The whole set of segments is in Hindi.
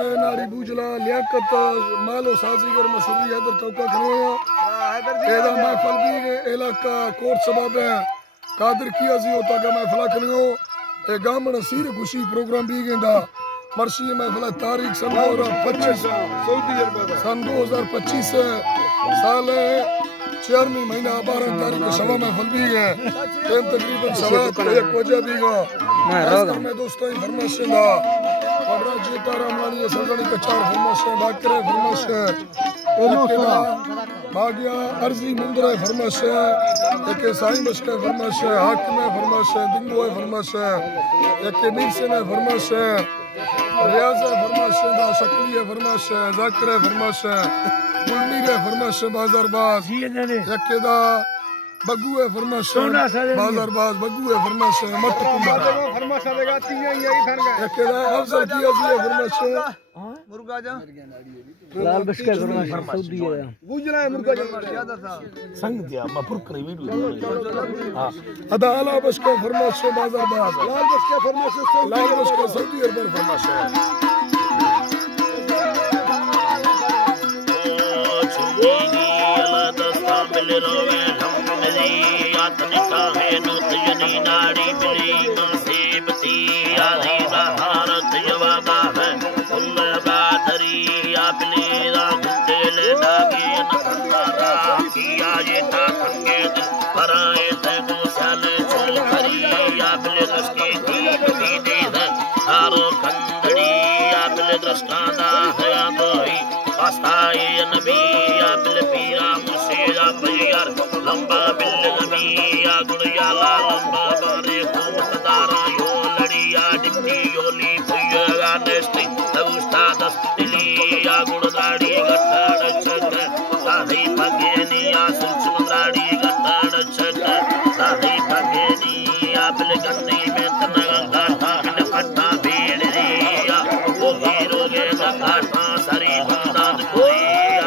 नारी बूझला लियाकत मालो साजीगर मसूरी हैदर चौका खनोया एदा महफल भी इलाका कोट सबब है कादर किया जी होता का महफल खनो ए गामन सीर खुशी प्रोग्राम भी गेंदा मर्शी महफल तारीख सन 2025 साल 4 महीना 12 तारीख सवा महफल भी है टाइम तकरीबन 1:15 भी गा मैं दोस्तों फरमाइश दा और जीताराम वाली सजनी का 4 फरमाइश बाकरे फरमाइश ओमकेला बागिया अर्जी मुंदरा फरमाइश एक साईं बशका फरमाइश हाकिम फरमाइश दिंगो फरमाइश एक मीर से ने फरमाइश रियाज फरमाइश दा शक्ली फरमाइश जाकिर फरमाइश गुलमीर फरमाइश बाजारबाज एक दा बग्गू है फरमाइश बाजारबाज बग्गू है फरमाइश मत कुंडा फरमाइश देगा तीन यही फर गए एक दा अफजल किया जी फरमाइश मुर्गा जा लाल बशका फरमाइश सऊदी है गुजरा मुर्गा जा ज्यादा था संग दिया मफुर करे वीडियो हां अदा आला बशका फरमाइश बाजारबाज लाल बशका सऊदी अरब फरमाइश नाड़ी मिली मुसीबती आधी भारत जवाबा है बादरी आपने रागुल लागे नखरा किया ये था थके पराए थे गोसल चल करी आपने दृष्टि की दे है हारो खंडड़ी आपने दृष्टाना है बोई आस्ताए नबी आपने पीरा मुर्शिदा पैर लंबा बिल नबी या गुड़िया लंबा बारे को मतदारा यो लड़िया डिप्टी योली भैया नेस्टी उस्ता दस्तली या गुड़दाड़ी गट्टाड़ छक साही भगेनी या सूक्ष्म दाड़ी गट्टाड़ छक साही भगेनी या बिलगंदी में तनगा घाटा इन फटा भीड़ दिया वो हीरो के घाटा सरी बंदाद कोई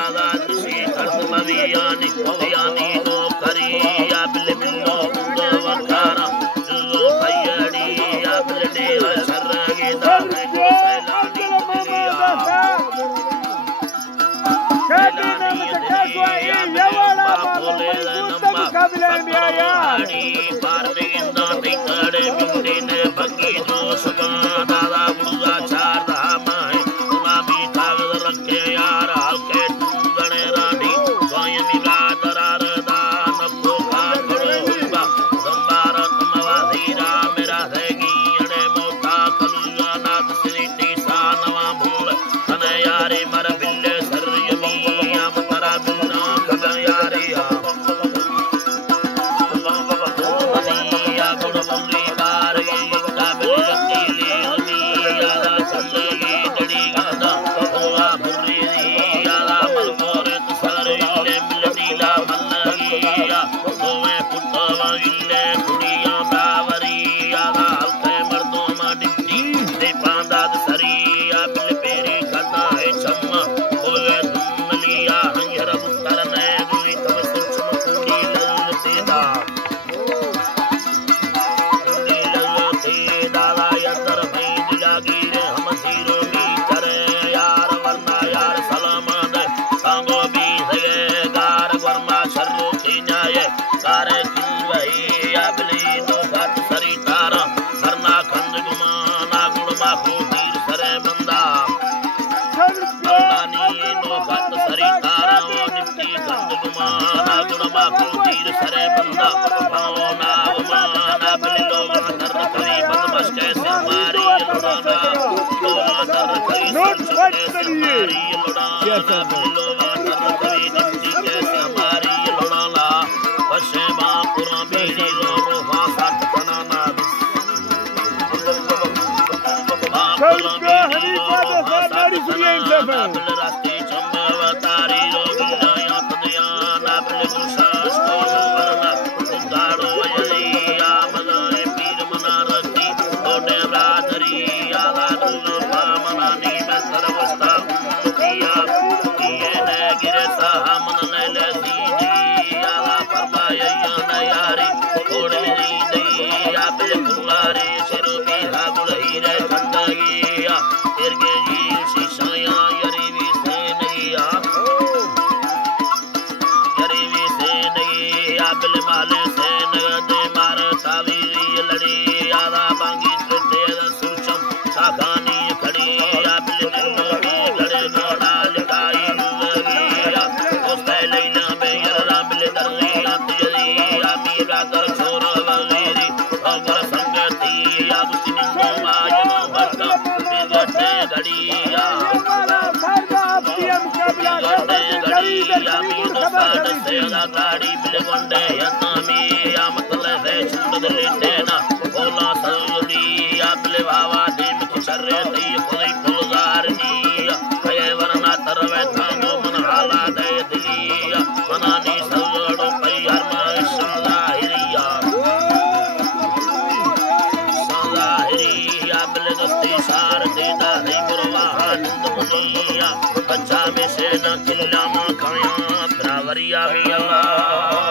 आजाद सी खर्च मवियानी यानी नो करी या बिल बिल्लो वखारा जो भैयाड़ी या बिल दे शर्गे दा शीशा गाड़ी बिलगुंडे यनामी या मतलब है चुंड लेना ओला सौरी या बिले बाबा देम की शर्रे दी कोई फुलदारनी कहे वरना तरवे थांगो मन हाला दे दिलिया मनानी सौड़ो पैर में सलाहिरिया बिले दस्ती सार देदा है गुरवा नंद मुनिया बच्चा में से न किल्ला मा खाया बराबरिया भी अल्लाह